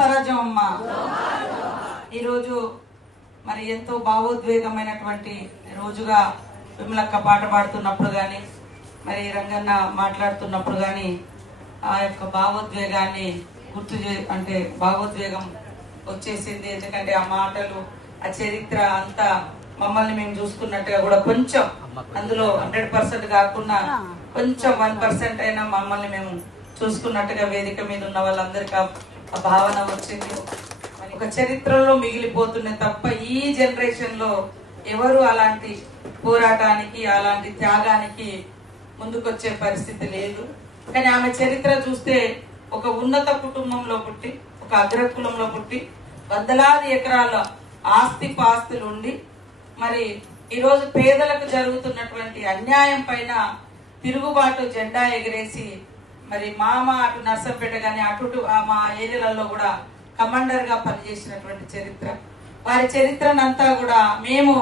స్వరాజ్యం అమ్మ ఈరోజు మరి ఎంతో భావోద్వేగమైనటువంటి రోజుగా విమలక్క పాట పాడుతున్నప్పుడు కానీ మరి రంగన్న మాట్లాడుతున్నప్పుడు కానీ ఆ యొక్క భావోద్వేగాన్ని గుర్తు చే అంటే భావోద్వేగం వచ్చేసింది. ఎందుకంటే ఆ మాటలు ఆ చరిత్ర అంతా మమ్మల్ని మేము చూసుకున్నట్టుగా కూడా కొంచెం అందులో హండ్రెడ్ పర్సెంట్ కాకుండా కొంచెం వన్ పర్సెంట్ అయినా మమ్మల్ని మేము చూసుకున్నట్టుగా వేదిక మీద ఉన్న వాళ్ళందరికీ ఆ- భావన వచ్చింది. మరి ఒక చరిత్రలో మిగిలిపోతున్న తప్ప ఈ జనరేషన్లో ఎవరు అలాంటి పోరాటానికి అలాంటి త్యాగానికి ముందుకొచ్చే పరిస్థితి లేదు. కానీ ఆమె చరిత్ర చూస్తే ఒక ఉన్నత కుటుంబంలో పుట్టి ఒక అగ్రకులంలో పుట్టి వందలాది ఎకరాల ఆస్తి పాస్తులు ఉండి మరి ఈరోజు పేదలకు జరుగుతున్నటువంటి అన్యాయం పైన తిరుగుబాటు జెండా ఎగిరేసి మరి మామ అటు నర్సంపేట కానీ అటు మా ఏరియాలలో కూడా కమాండర్గా పనిచేసినటువంటి చరిత్ర. వారి చరిత్రనంతా కూడా మేము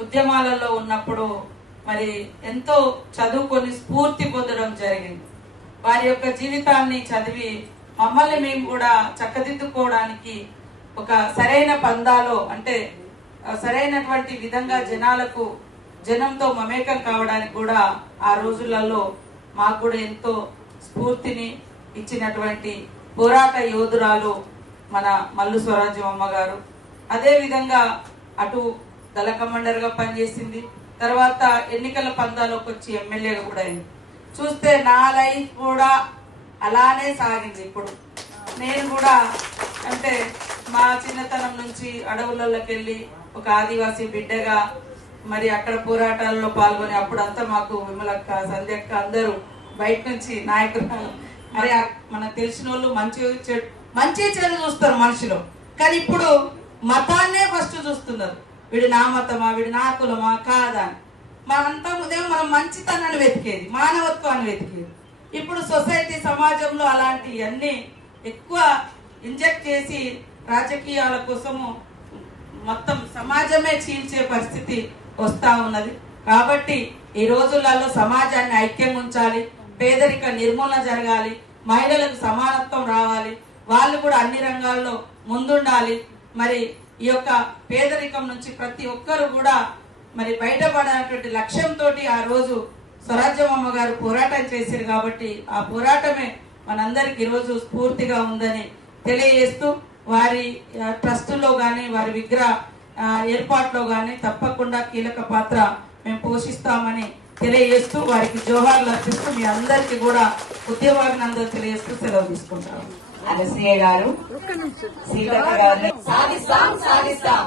ఉద్యమాలలో ఉన్నప్పుడు మరి ఎంతో చదువుకొని స్ఫూర్తి పొందడం జరిగింది. వారి యొక్క జీవితాన్ని చదివి మమ్మల్ని మేము కూడా చక్కదిద్దుకోవడానికి ఒక సరైన పందాలో అంటే సరైనటువంటి విధంగా జనాలకు జనంతో మమేకం కావడానికి కూడా ఆ రోజులలో మాకు కూడా ఎంతో స్ఫూర్తిని ఇచ్చినటువంటి పోరాట యోధురాలు మన మల్లు స్వరాజ్యం అమ్మగారు. అదే విధంగా అటు దళ కమాండర్గా పనిచేసింది. తర్వాత ఎన్నికల పందాలోకి వచ్చి ఎమ్మెల్యేగా కూడా అయింది. చూస్తే నా లైఫ్ కూడా అలానే సాగింది ఇప్పుడు. నేను కూడా అంటే మా చిన్నతనం నుంచి అడవులలోకి వెళ్ళి ఒక ఆదివాసీ బిడ్డగా మరి అక్కడ పోరాటాల్లో పాల్గొని అప్పుడంతా మాకు విమలక్క సంధ్యక్క అందరూ బయట నుంచి నాయకురాలు. మరి మనకు తెలిసిన వాళ్ళు మంచి చెడు మంచి చెడు చూస్తారు మనుషులు. కానీ ఇప్పుడు మతాన్నే ఫస్ట్ చూస్తున్నారు. వీడు నా మతమా వీడు నా కులమా కాదా? అని మనంతా ఉదయం మనం మంచితనాన్ని వెతికేది మానవత్వాన్ని వెతికేది. ఇప్పుడు సొసైటీ సమాజంలో అలాంటి అన్ని ఎక్కువ ఇంజెక్ట్ చేసి రాజకీయాల కోసము మొత్తం సమాజమే చీల్చే పరిస్థితి వస్తూ ఉన్నది. కాబట్టి ఈ రోజులలో సమాజాన్ని ఐక్యం ఉంచాలి. పేదరిక నిర్మూలన జరగాలి మహిళలకు సమానత్వం రావాలి వాళ్ళు కూడా అన్ని రంగాల్లో ముందుండాలి. మరి ఈ యొక్క పేదరికం నుంచి ప్రతి ఒక్కరు కూడా మరి బయటపడేటువంటి లక్ష్యంతో ఆ రోజు స్వరాజ్యమ్మ గారు పోరాటం చేశారు కాబట్టి ఆ పోరాటమే మనందరికి ఈరోజు స్ఫూర్తిగా ఉందని తెలియజేస్తూ వారి ట్రస్టులో కానీ వారి విగ్రహ ఏర్పాటులో ఏర్పాట్లో కానీ తప్పకుండా కీలక పాత్ర మేము పోషిస్తామని తెలియజేస్తూ వారికి జోహార్లు అర్పిస్తూ మీ అందరికీ కూడా ఉద్యమాభినందనలు తెలియజేస్తూ సెలవు తీసుకుంటాము అనసూయ గారు. సీతక్క సాధిస్తాం సాధిస్తాం.